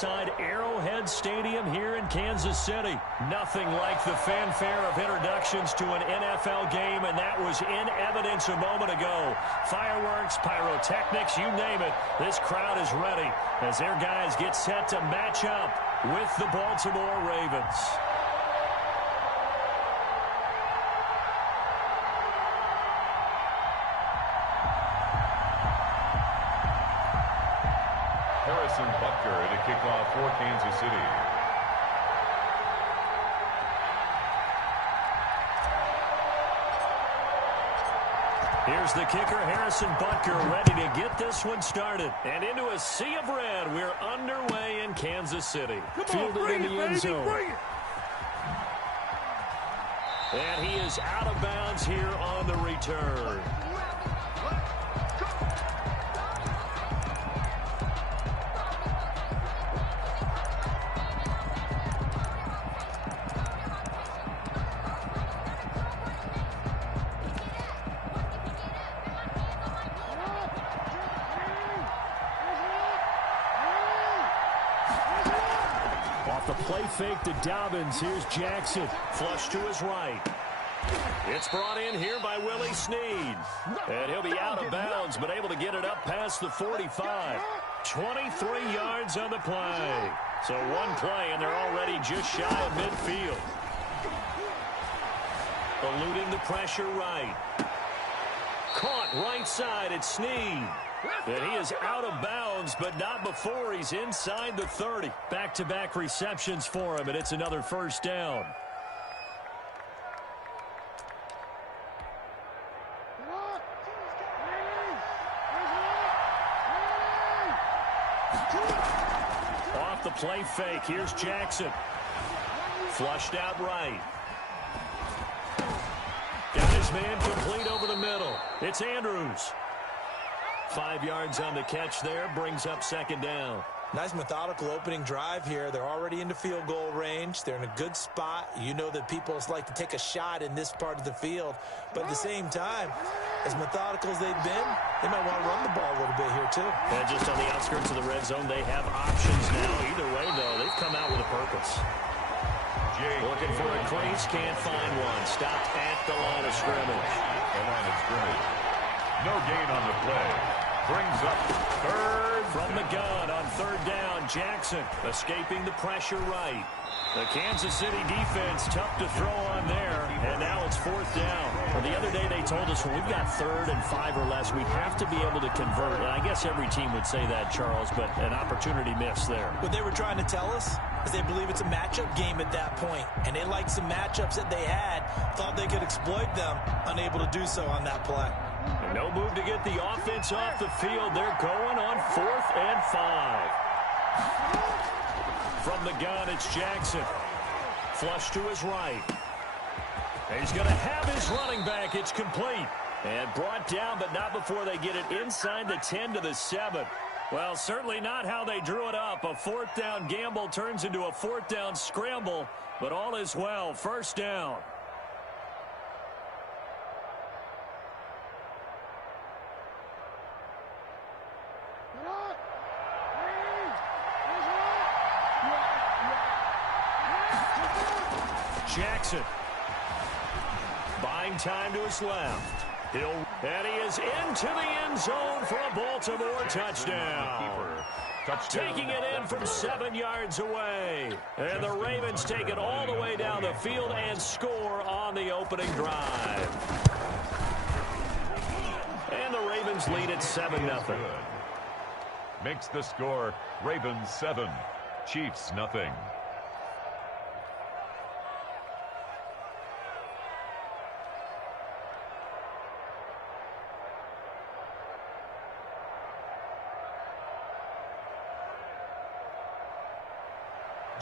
inside Arrowhead Stadium here in Kansas City. Nothing like the fanfare of introductions to an NFL game, and that was in evidence a moment ago. Fireworks, pyrotechnics, you name it. This crowd is ready as their guys get set to match up with the Baltimore Ravens. Butker to kick off for Kansas City. Here's the kicker, Harrison Butker, ready to get this one started. And into a sea of red, we're underway in Kansas City. Fielded in the end zone. And he is out of bounds here on the return. Play fake to Dobbins. Here's Jackson. Flush to his right. It's brought in here by Willie Snead. And he'll be out of bounds, but able to get it up past the 45. 23 yards on the play. So one play, and they're already just shy of midfield. Eluding the pressure right. Caught right side at Snead. And he is out of bounds, but not before he's inside the 30. Back-to-back receptions for him, and it's another first down. Off the play fake, here's Jackson. Flushed out right. Got his man complete over the middle. It's Andrews. 5 yards on the catch there, brings up second down. Nice methodical opening drive here. They're already into field goal range. They're in a good spot. You know that people like to take a shot in this part of the field. But at the same time, as methodical as they've been, they might want to run the ball a little bit here too. And just on the outskirts of the red zone, they have options now. Either way, though, they've come out with a purpose. Looking for a crease, can't find one. Stopped at the line of scrimmage. No gain on the play. Brings up third. From the gun on third down, Jackson escaping the pressure right. The Kansas City defense tough to throw on there, and now it's fourth down. Well, the other day they told us when we've got 3rd and 5 or less, we have to be able to convert. And I guess every team would say that, Charles, but an opportunity missed there. What they were trying to tell us is they believe it's a matchup game at that point, and they liked some matchups that they had, thought they could exploit them, unable to do so on that play. And no move to get the offense off the field. They're going on 4th and 5. From the gun, it's Jackson. Flush to his right. And he's going to have his running back. It's complete. And brought down, but not before they get it inside the 10 to the 7. Well, certainly not how they drew it up. A 4th down gamble turns into a 4th down scramble, but all is well. First down. Jackson buying time to his left. And he is into the end zone for a Baltimore touchdown. Taking it in from 7 yards away. And the Ravens take it all the way down the field and score on the opening drive. And the Ravens lead at 7-0. Makes the score Ravens 7, Chiefs nothing.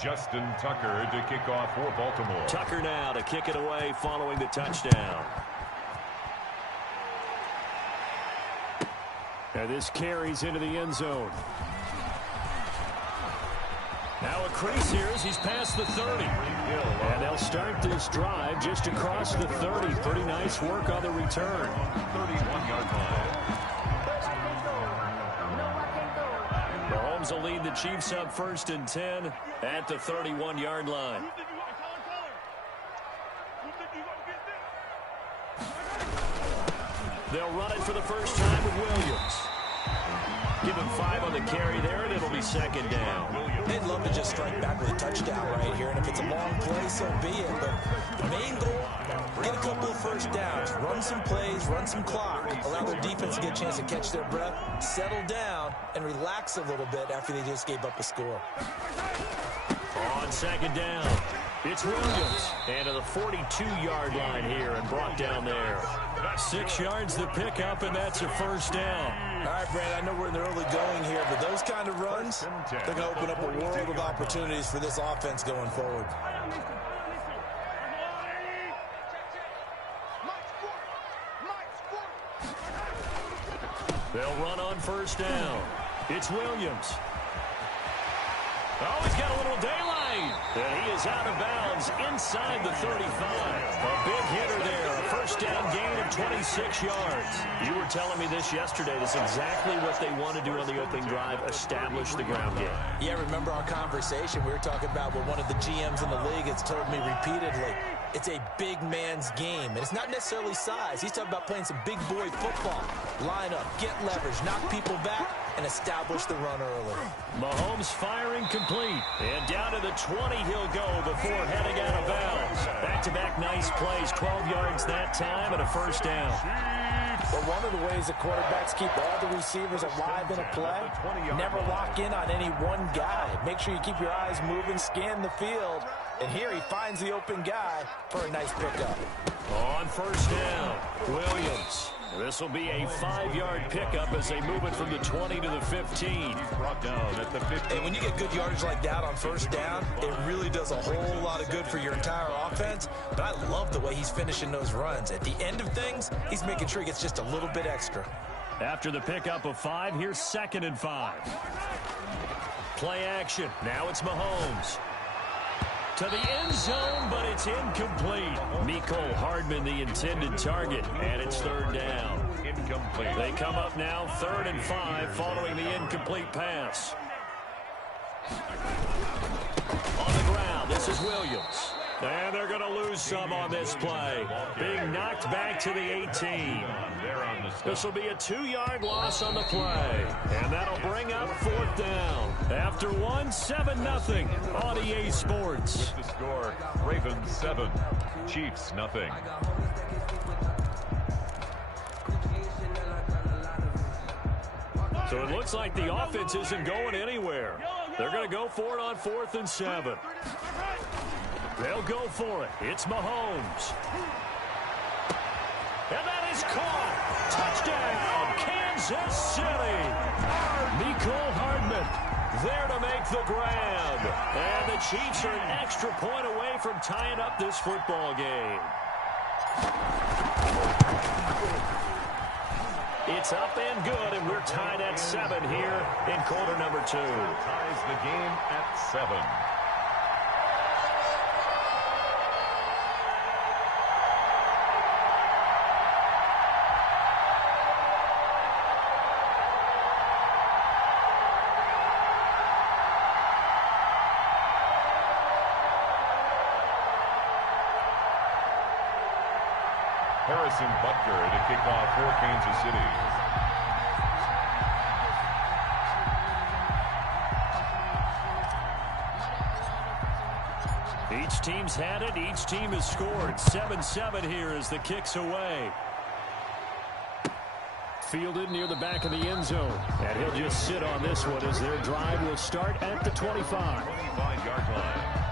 Justin Tucker to kick off for Baltimore. Tucker now to kick it away following the touchdown. And this carries into the end zone. Now a crease here as he's past the 30. And they'll start this drive just across the 30. Pretty nice work on the return. 31-yard line. Ravens will lead the Chiefs up 1st and 10 at the 31-yard line. They'll run it for the first time with Williams. Give him 5 on the carry there, and it'll be 2nd down. They'd love to just strike back with a touchdown right here, and if it's a long play, so be it. But the main goal, get a couple of first downs, run some plays, run some clock, allow their defense to get a chance to catch their breath, settle down, and relax a little bit after they just gave up a score. On 2nd down, it's Williams. And to the 42-yard line here and brought down there. 6 yards the pickup, and that's a 1st down. All right, Brad, I know we're in the early going here, but those kind of runs, they're going to open up a world of opportunities for this offense going forward. They'll run on 1st down. It's Williams. Oh, he's got a little daylight. And he is out of bounds inside the 35. A big hitter there. A 1st down gain of 26 yards. You were telling me this yesterday. That's exactly what they want to do on the opening drive, establish the ground game. Yeah, remember our conversation? We were talking about what one of the GMs in the league has told me repeatedly. It's a big man's game, and it's not necessarily size. He's talking about playing some big boy football. Line up, get leverage, knock people back, and establish the run early. Mahomes firing complete. And down to the 20 he'll go before heading out of bounds. Back-to-back nice plays, 12 yards that time and a 1st down. But one of the ways that quarterbacks keep all the receivers alive in a play, never lock in on any one guy. Make sure you keep your eyes moving, scan the field. And here he finds the open guy for a nice pickup. On 1st down, Williams. This will be a 5-yard pickup as they move it from the 20 to the 15. Brought down at the 15. And when you get good yardage like that on 1st down, it really does a whole lot of good for your entire offense. But I love the way he's finishing those runs. At the end of things, he's making sure he gets just a little bit extra. After the pickup of 5, here's 2nd and 5. Play action. Now it's Mahomes. To the end zone, but it's incomplete. Mecole Hardman, the intended target, and it's 3rd down. Incomplete. They come up now 3rd and 5 following the incomplete pass. On the ground, this is Williams. And they're going to lose some on this play. Being knocked back to the 18. This will be a 2-yard loss on the play. And that'll bring up 4th down. After 7-0 on EA Sports. With the score, Ravens 7, Chiefs nothing. So it looks like the offense isn't going anywhere. They're going to go for it on 4th and 7. They'll go for it. It's Mahomes. And that is caught. Touchdown, Kansas City. Mecole Hardman there to make the grab. And the Chiefs are an extra point away from tying up this football game. It's up and good, and we're tied at 7 here in quarter number 2. Ties the game at 7. Harrison Butker to kick off for Kansas City. Each team's had it. Each team has scored. 7-7 here as the kick's away. Fielded near the back of the end zone. And he'll just sit on this one as their drive will start at the 25. 25-yard line.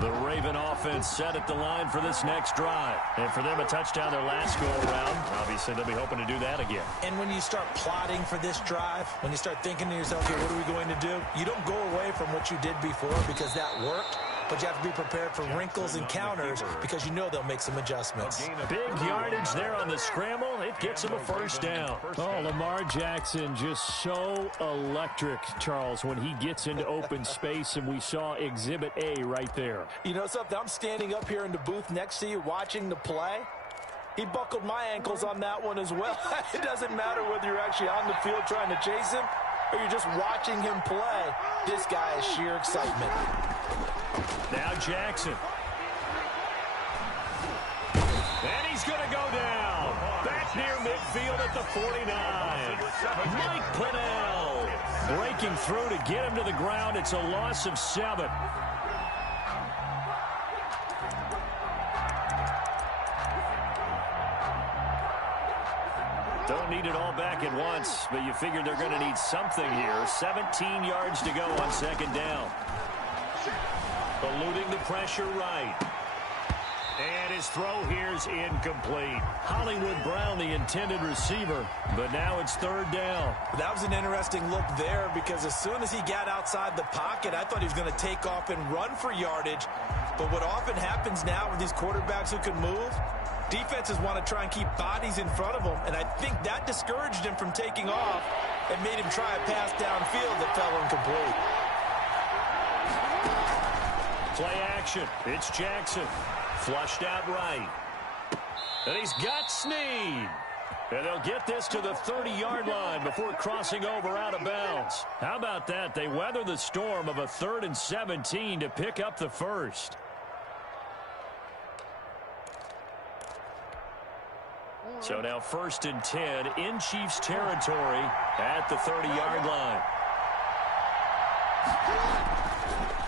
The Raven offense set at the line for this next drive. And for them, a touchdown their last go-around. Obviously, they'll be hoping to do that again. And when you start plotting for this drive, when you start thinking to yourself, okay, what are we going to do? You don't go away from what you did before because that worked. but you have to be prepared for wrinkles and counters because you know they'll make some adjustments. Big yardage there on the scramble. It gets him a first down. Oh, Lamar Jackson just so electric, Charles, when he gets into open space, and we saw Exhibit A right there. You know something? I'm standing up here in the booth next to you watching the play. He buckled my ankles on that one as well. It doesn't matter whether you're actually on the field trying to chase him or you're just watching him play. This guy is sheer excitement. Now Jackson. And he's going to go down. Back near midfield at the 49. Mike Pennell breaking through to get him to the ground. It's a loss of 7. Don't need it all back at once, but you figure they're going to need something here. 17 yards to go on second down. Eluding the pressure right. And his throw here is incomplete. Hollywood Brown, the intended receiver, but now it's third down. That was an interesting look there because as soon as he got outside the pocket, I thought he was going to take off and run for yardage. But what often happens now with these quarterbacks who can move, defenses want to try and keep bodies in front of them, and I think that discouraged him from taking off and made him try a pass downfield that fell incomplete. Play action. It's Jackson. Flushed out right. And he's got Snead. And they'll get this to the 30-yard line before crossing over out of bounds. How about that? They weather the storm of a 3rd and 17 to pick up the first. So now 1st and 10 in Chiefs territory at the 30-yard line.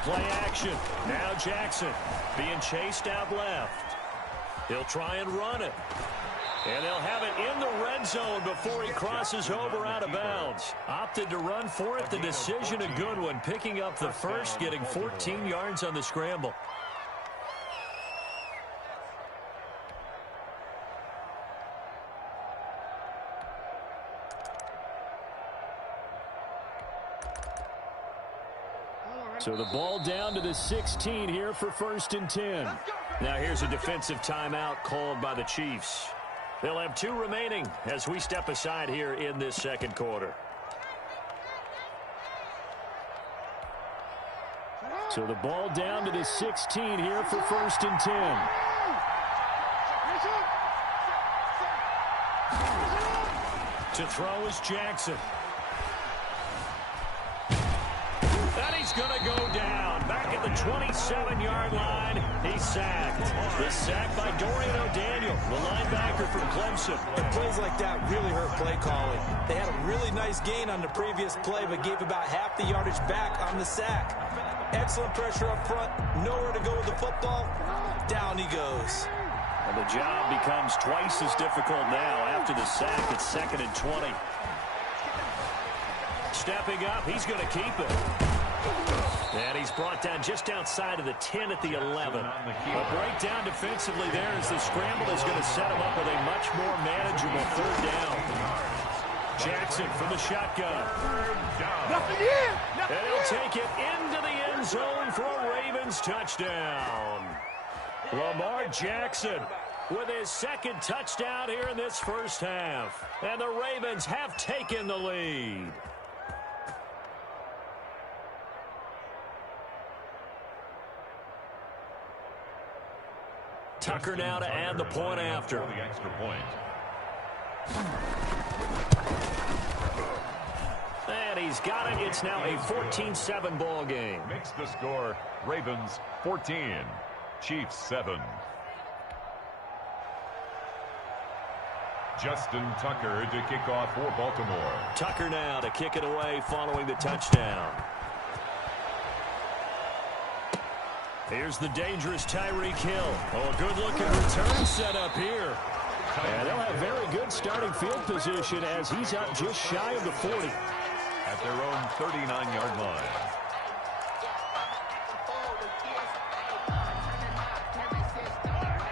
Play action. Now Jackson being chased out left. He'll try and run it. And they'll have it in the red zone before he crosses over out of bounds. Opted to run for it. The decision a good one. Picking up the first, getting 14 yards on the scramble. So the ball down to the 16 here for 1st and 10. Now here's a defensive timeout called by the Chiefs. They'll have 2 remaining as we step aside here in this second quarter. So the ball down to the 16 here for 1st and 10. To throw is Jackson. And he's going to go down. Back at the 27-yard line, he's sacked. The sack by Dorian O'Daniel, the linebacker from Clemson. And plays like that really hurt play calling. They had a really nice gain on the previous play, but gave about half the yardage back on the sack. Excellent pressure up front. Nowhere to go with the football. Down he goes. And the job becomes twice as difficult now after the sack. It's 2nd and 20. Stepping up, he's going to keep it. And he's brought down just outside of the 10 at the 11. A breakdown defensively there as the scramble is going to set him up with a much more manageable 3rd down. Jackson from the shotgun. And he'll take it into the end zone for a Ravens touchdown. Lamar Jackson with his 2nd touchdown here in this first half. And the Ravens have taken the lead. Tucker now to add the point after. The extra point. And he's got it. It's now a 14-7 ball game. Makes the score Ravens 14, Chiefs 7. Justin Tucker to kick off for Baltimore. Tucker now to kick it away following the touchdown. Here's the dangerous Tyreek Hill. Oh, a good-looking return set up here. And they'll have very good starting field position as he's up just shy of the 40. At their own 39-yard line.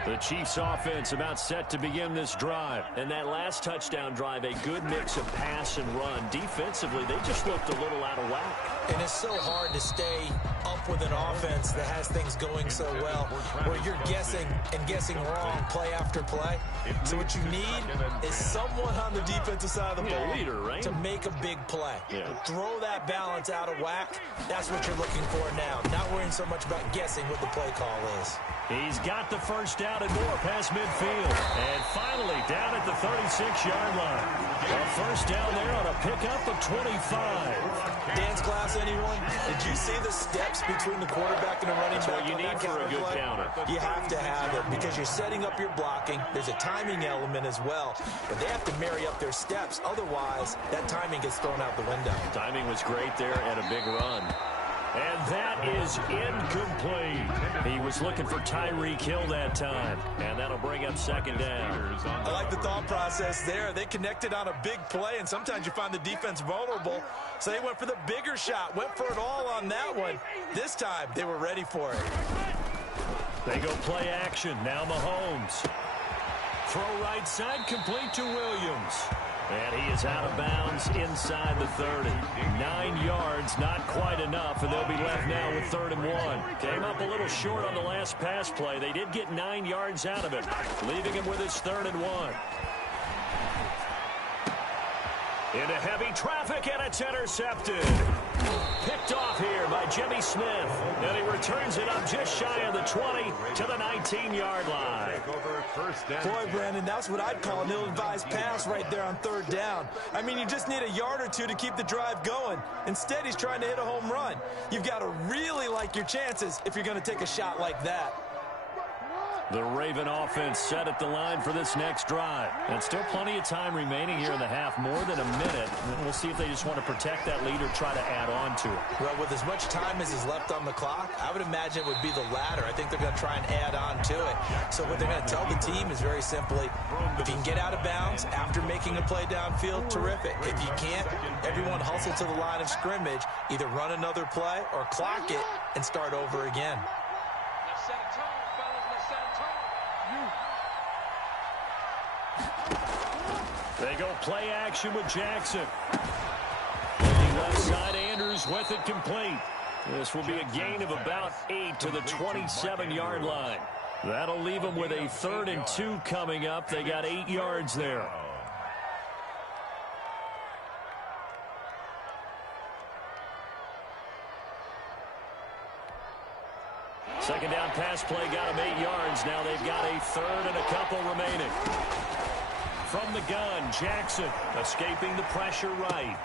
The Chiefs offense about set to begin this drive. And that last touchdown drive, a good mix of pass and run. Defensively, they just looked a little out of whack. And it's so hard to stay up with an offense that has things going so well, where you're guessing and guessing wrong play after play. So what you need is someone on the defensive side of the ball leader, right? to make a big play. Throw that balance out of whack. That's what you're looking for now. Not worrying so much about guessing what the play call is. He's got the first down and more past midfield. And finally down at the 36-yard line. A first down there on a pickup of 25. Dance class, anyone? Did you see the steps between the quarterback and the running back? What you need for a good counter. You have to have it because you're setting up your blocking. There's a timing element as well. But they have to marry up their steps. Otherwise, that timing gets thrown out the window. Timing was great there and a big run. And that is incomplete. He was looking for Tyreek Hill that time. And that'll bring up second down. I like the thought process there. They connected on a big play, and sometimes you find the defense vulnerable. So they went for the bigger shot, went for it all on that one. This time, they were ready for it. They go play action. Now Mahomes. Throw right side, complete to Williams. And he is out of bounds inside the 30. 9 yards, not quite enough, and they'll be left now with 3rd and 1. Came up a little short on the last pass play. They did get 9 yards out of it, leaving him with his 3rd and 1. Into heavy traffic, and it's intercepted. Picked off here by Jimmy Smith. And he returns it up just shy of the 20 to the 19-yard line. Boy, Brandon, that's what I'd call an ill-advised pass right there on 3rd down. I mean, you just need a yard or two to keep the drive going. Instead, he's trying to hit a home run. You've got to really like your chances if you're going to take a shot like that. The Raven offense set at the line for this next drive. And still plenty of time remaining here in the half, more than a minute. We'll see if they just want to protect that lead or try to add on to it. Well, with as much time as is left on the clock, I would imagine it would be the latter. I think they're going to try and add on to it. So what they're going to tell the team is very simply, if you can get out of bounds after making a play downfield, terrific. If you can't, everyone hustle to the line of scrimmage, either run another play or clock it and start over again. They go play action with Jackson. Looking left side, Andrews with it complete. This will be a gain of about 8 to the 27-yard line. That'll leave them with a 3rd and 2 coming up. They got 8 yards there. Second down pass play got them 8 yards. Now they've got a 3rd and a couple remaining. From the gun, Jackson escaping the pressure right.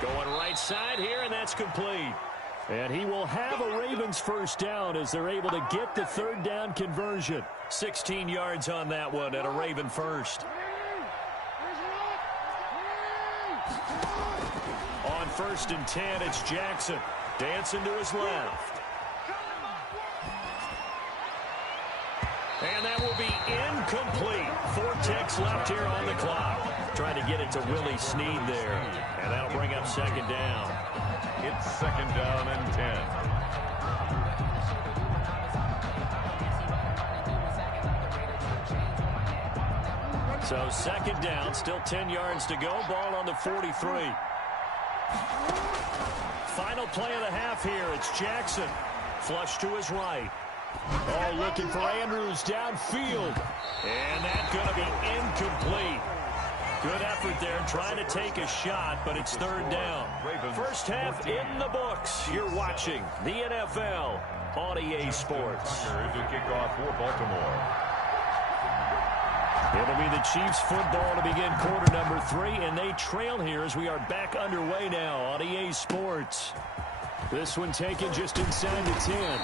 Going right side here, and that's complete. And he will have a Ravens first down as they're able to get the 3rd down conversion. 16 yards on that one and a Raven first. On 1st and 10, it's Jackson. Dancing to his left. And that will be incomplete. 4 ticks left here on the clock. Trying to get it to Willie Snead there. And that'll bring up second down. It's 2nd down and 10. So 2nd down, still 10 yards to go. Ball on the 43. Final play of the half here. It's Jackson. Flush to his right. Oh, looking for Andrews downfield. And that's going to be incomplete. Good effort there, trying to take a shot, but it's 3rd down. First half in the books. You're watching the NFL on EA Sports. To kick off for Baltimore. It'll be the Chiefs football to begin quarter number 3, and they trail here as we are back underway now on EA Sports. This one taken just inside the 10.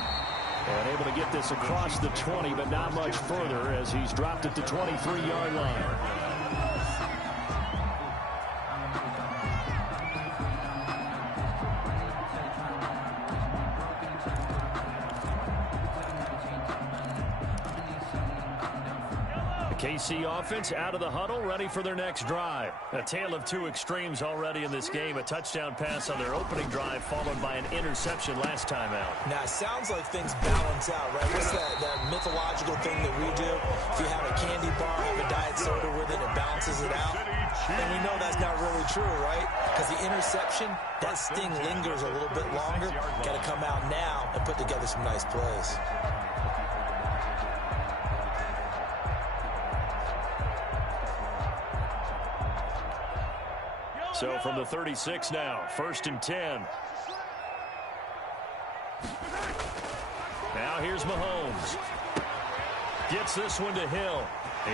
And able to get this across the 20, but not much further as he's dropped at the 23-yard line. KC offense out of the huddle, ready for their next drive. A tale of two extremes already in this game. A touchdown pass on their opening drive, followed by an interception last time out. Now, it sounds like things balance out, right? What's that mythological thing that we do? If you have a candy bar, have a diet soda with it, it balances it out. And we know that's not really true, right? Because the interception, that sting lingers a little bit longer. Got to come out now and put together some nice plays. So from the 36 now, 1st and 10. Now here's Mahomes. Gets this one to Hill.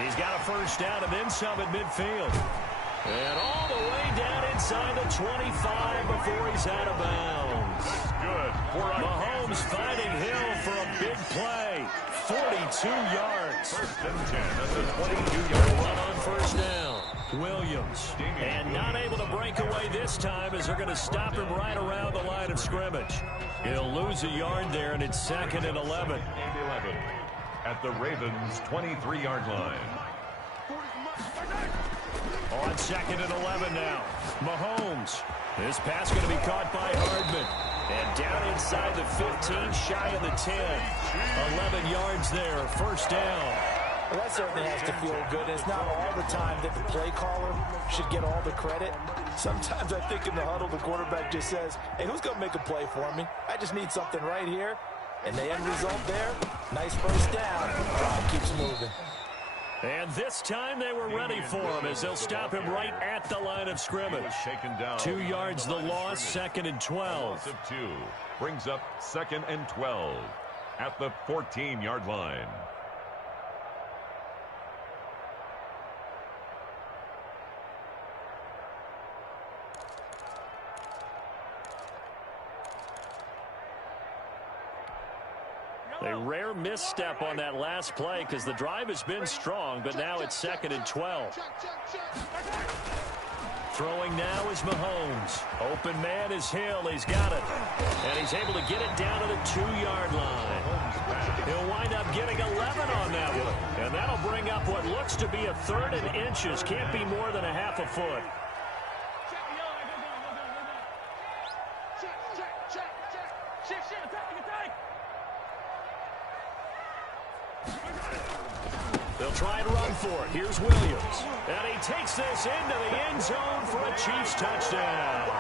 He's got a first down and then some at midfield. And all the way down inside the 25 before he's out of bounds. Good. Mahomes finding Hill for a big play. 42 yards. 1st and 10 at the 22-yard line. Run on first down. Williams. And not able to break away this time as they're going to stop him right around the line of scrimmage. He'll lose a yard there, and it's 2nd and 11. At the Ravens' 23-yard line. On 2nd and 11 now. Mahomes. This pass going to be caught by Hardman. And down inside the 15, shy of the 10. 11 yards there, first down. Well, that certainly has to feel good. It's not all the time that the play caller should get all the credit. Sometimes I think in the huddle, the quarterback just says, hey, who's going to make a play for me? I just need something right here. And the end result there, nice first down. Drive keeps moving. And this time they were ready for him as they'll stop him right at the line of scrimmage. 2 yards the loss, 2nd and 12. Brings up 2nd and 12 at the 14-yard line. A rare misstep on that last play because the drive has been strong, but now it's 2nd and 12. Throwing now is Mahomes. Open man is Hill. He's got it. And he's able to get it down to the 2-yard line. He'll wind up getting 11 on that one. And that'll bring up what looks to be a 3rd and inches. Can't be more than a half a foot. They'll try and run for it. Here's Williams. And he takes this into the end zone for a Chiefs touchdown.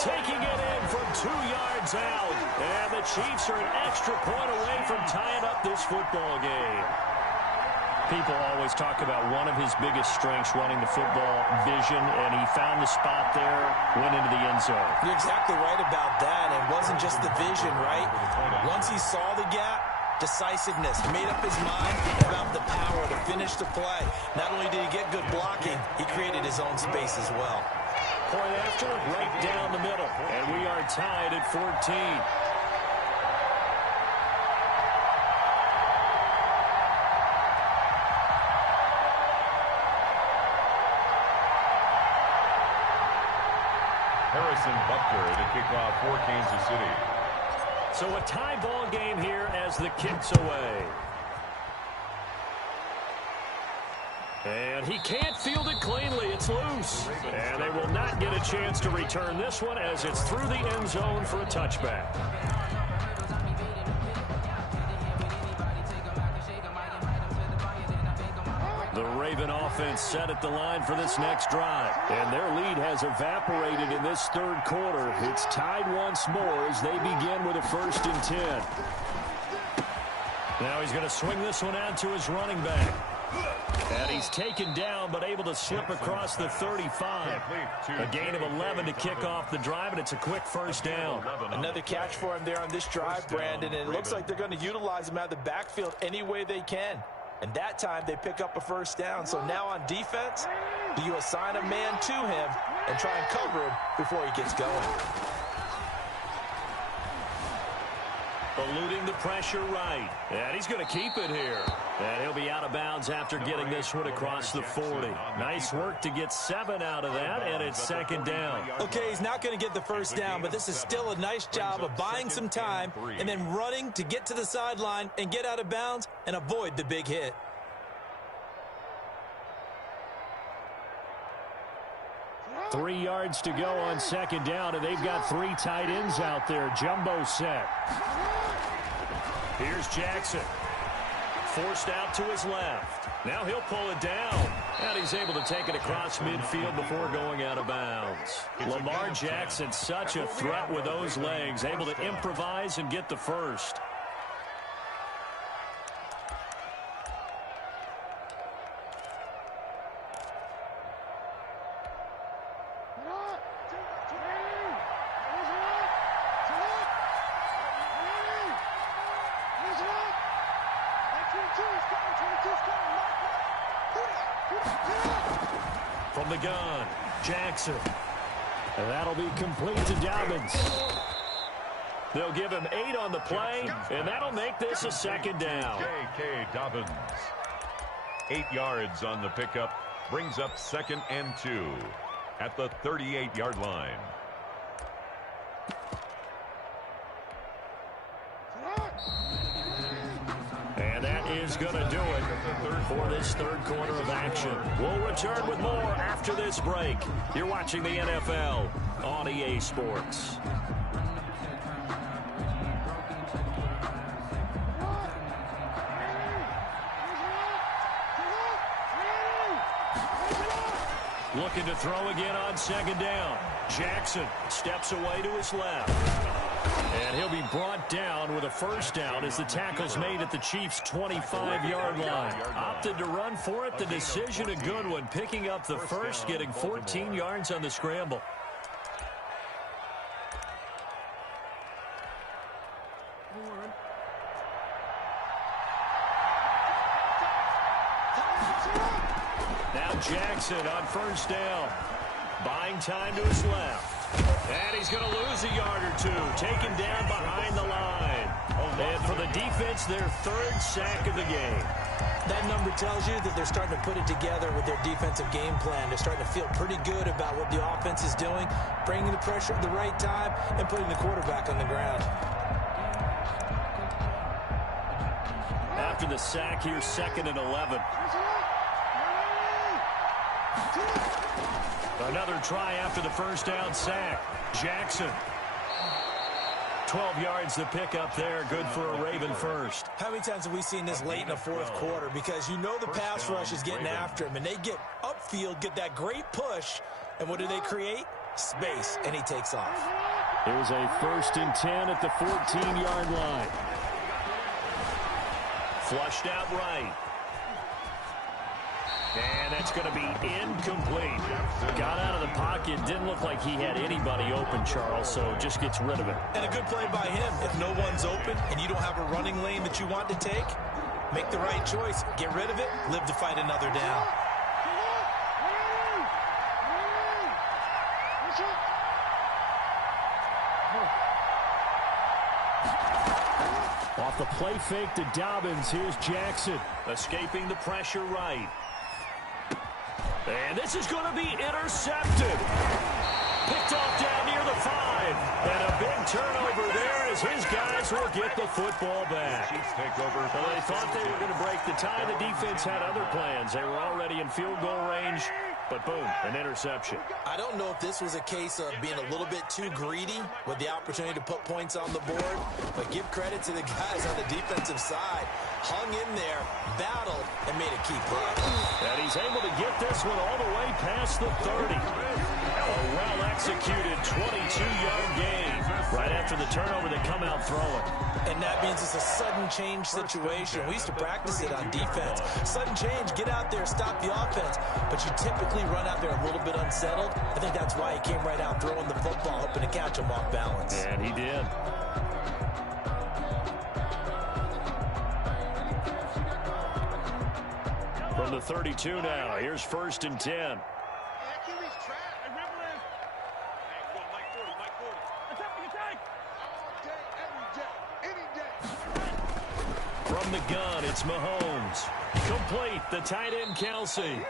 Taking it in from 2 yards out. And the Chiefs are an extra point away from tying up this football game. People always talk about one of his biggest strengths running the football, vision, and he found the spot there, went into the end zone. You're exactly right about that. It wasn't just the vision, right? Once he saw the gap, decisiveness, made up his mind about the power to finish the play. Not only did he get good blocking, he created his own space as well. Point after, right down the middle. And we are tied at 14. Harrison Butker to kick off for Kansas City. So a tie ball game here as the kick's away. And he can't field it cleanly. It's loose. And they will not get a chance to return this one as it's through the end zone for a touchback. The Raven offense set at the line for this next drive. And their lead has evaporated in this 3rd quarter. It's tied once more as they begin with a 1st and 10. Now he's going to swing this one out to his running back. And he's taken down but able to slip across the 35. A gain of 11 to kick off the drive, and it's a quick first down. Another catch for him there on this drive, Brandon, and it looks like they're going to utilize him out of the backfield any way they can. And that time they pick up a first down. So now on defense, do you assign a man to him and try and cover him before he gets going? Eluding the pressure right. And he's going to keep it here. And he'll be out of bounds after getting this one across the 40. Nice work to get 7 out of that, and it's 2nd down. Okay, he's not going to get the first down, but this is still a nice job of buying some time and then running to get to the sideline and get out of bounds and avoid the big hit. 3 yards to go on second down, and they've got 3 tight ends out there. Jumbo set. Here's Jackson. Forced out to his left. Now he'll pull it down. And he's able to take it across midfield before going out of bounds. Lamar Jackson, such a threat with those legs. Able to improvise and get the first. From the gun, Jackson. And that'll be complete to Dobbins. They'll give him 8 on the play, and that'll make this a second down. J.K. Dobbins. 8 yards on the pickup. Brings up 2nd and 2 at the 38-yard line. And that is going to do it for this third quarter of action. We'll return with more after this break. You're watching the NFL on EA Sports. Looking to throw again on second down. Jackson steps away to his left. And he'll be brought down with a first down as the tackle's made at the Chiefs' 25-yard line. Opted to run for it. The decision a good one. Picking up the first, getting 14 yards on the scramble. Now Jackson on first down. Buying time to his left. And he's going to lose a yard or two. Taken down behind the line. And for the defense, their 3rd sack of the game. That number tells you that they're starting to put it together with their defensive game plan. They're starting to feel pretty good about what the offense is doing, bringing the pressure at the right time, and putting the quarterback on the ground. After the sack, here's 2nd and 11. Another try after the first down sack. Jackson. 12 yards to pick up there. Good for a Raven first. How many times have we seen this late in the fourth quarter? Because you know the pass rush is getting after him, and they get upfield, get that great push, and what do they create? Space, and he takes off. Here's a 1st and 10 at the 14-yard line. Flushed out right. And that's going to be incomplete. Got out of the pocket. Didn't look like he had anybody open, Charles, so just gets rid of it. And a good play by him. If no one's open and you don't have a running lane that you want to take, make the right choice. Get rid of it. Live to fight another down. Off the play fake to Dobbins. Here's Jackson. Escaping the pressure right. And this is going to be intercepted. Picked off down near the 5. And a big turnover there as his guys will get the football back. Well, they thought they were going to break the tie. The defense had other plans. They were already in field goal range. But boom, an interception. I don't know if this was a case of being a little bit too greedy with the opportunity to put points on the board, but give credit to the guys on the defensive side. Hung in there, battled, and made a key play. And he's able to get this one all the way past the 30. A well-executed 22-yard gain. Right after the turnover, they come out throwing. And that means it's a sudden change situation. We used to practice it on defense. Sudden change, get out there, stop the offense. But you typically run out there a little bit unsettled. I think that's why he came right out throwing the football, hoping to catch him off balance. And he did. From the 32 now, here's 1st and 10. From the gun, it's Mahomes. Complete, the tight end, Kelsey.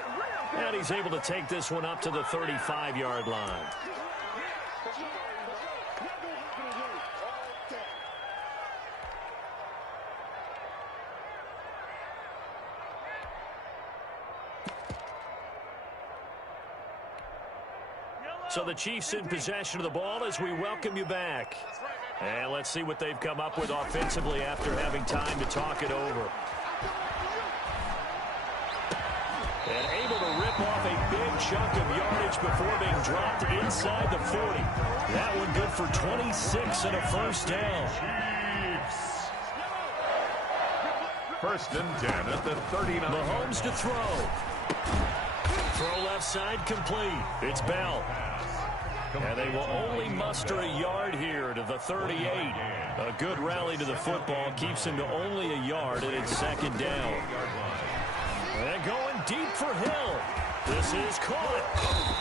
And he's able to take this one up to the 35-yard line. So the Chiefs in possession of the ball as we welcome you back. And let's see what they've come up with offensively after having time to talk it over. And able to rip off a big chunk of yardage before being dropped inside the 40. That one good for 26 and a first down. First and 10 at the 39. Mahomes to throw. Throw left side complete. It's Bell. And they will only muster a yard here to the 38. A good rally to the football keeps him to only a yard, and it's second down. And going deep for Hill. This is caught.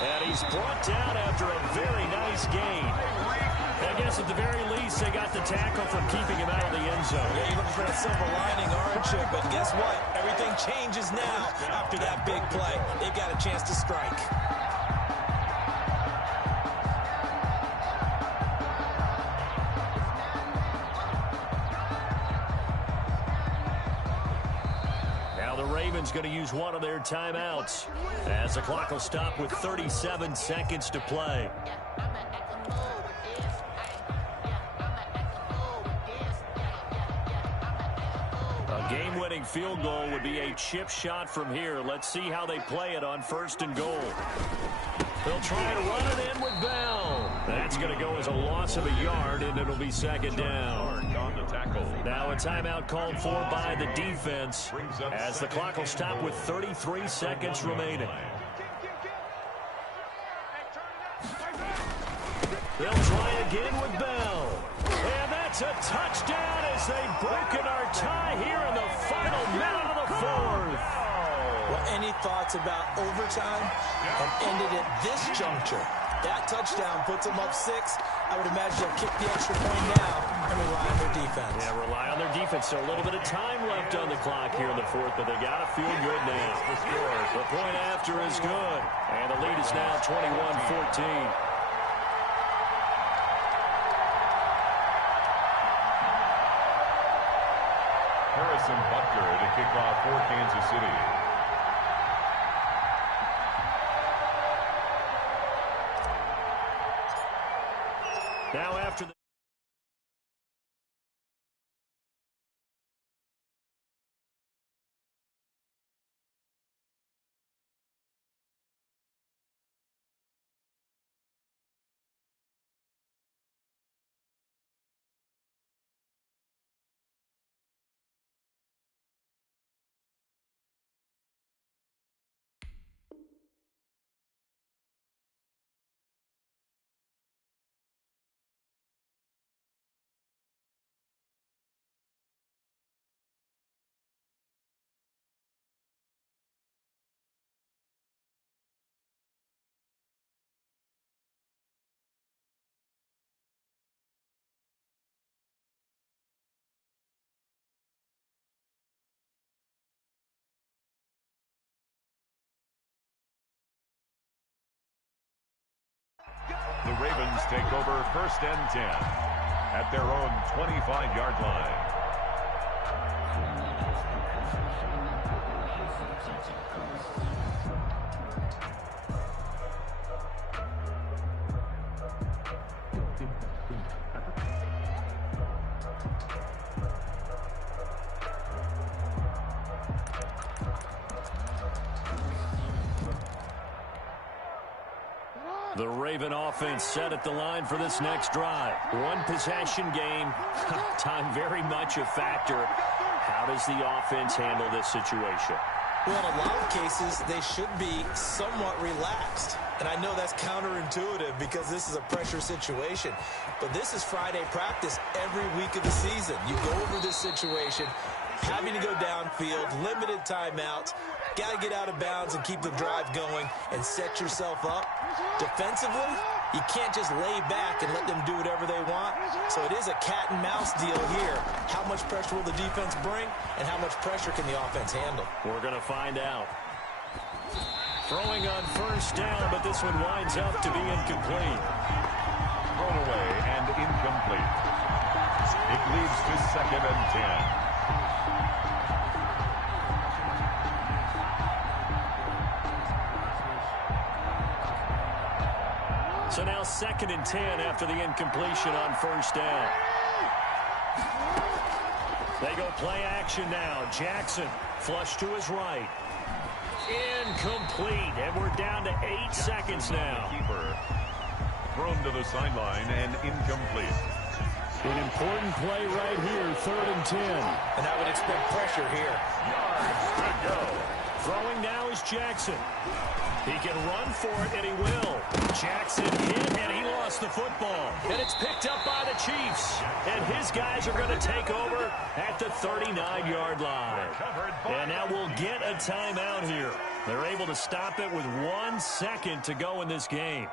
And he's brought down after a very nice gain. I guess at the very least, they got the tackle from keeping him out of the end zone. Yeah, you're looking for that silver lining, aren't you? But guess what? Everything changes now after that big play. They've got a chance to strike. Ravens going to use one of their timeouts as the clock will stop with 37 seconds to play. A game-winning field goal would be a chip shot from here. Let's see how they play it on first and goal. They'll try to run it in with Bell. That's going to go as a loss of a yard, and it'll be second down. Now a timeout called for by the defense as the clock will stop with 33 seconds remaining. They'll try again with Bell. And that's a touchdown as they've broken our tie here in the final minute of the fourth. Well, any thoughts about overtime and ended at this juncture? That touchdown puts them up 6. I would imagine they'll kick the extra point now and rely on their defense. Yeah, rely on their defense. So a little bit of time left on the clock here in the fourth, but they got to feel good now. The point after is good. And the lead is now 21-14. Harrison Butker to kick off for Kansas City. Now after the The Ravens take over first and 10 at their own 25-yard line. The Raven offense set at the line for this next drive. One possession game. Time very much a factor. How does the offense handle this situation? Well, in a lot of cases, they should be somewhat relaxed. And I know that's counterintuitive because this is a pressure situation. But this is Friday practice every week of the season. You go over this situation, having to go downfield, limited timeouts, got to get out of bounds and keep the drive going and set yourself up. Defensively, you can't just lay back and let them do whatever they want. So it is a cat and mouse deal here. How much pressure will the defense bring and how much pressure can the offense handle? We're going to find out. Throwing on first down, but this one winds up to be incomplete. Thrown away and incomplete. It leads to second and 10. So now 2nd and 10 after the incompletion on first down. They go play action now. Jackson, flush to his right. Incomplete, and we're down to 8 seconds now. Keeper thrown to the sideline and incomplete. An important play right here, 3rd and 10. And I would expect pressure here. Yards to go. Throwing now is Jackson. He can run for it, and he will. Jackson hit, and he lost the football. And it's picked up by the Chiefs. And his guys are going to take over at the 39-yard line. And now we'll get a timeout here. They're able to stop it with 1 second to go in this game.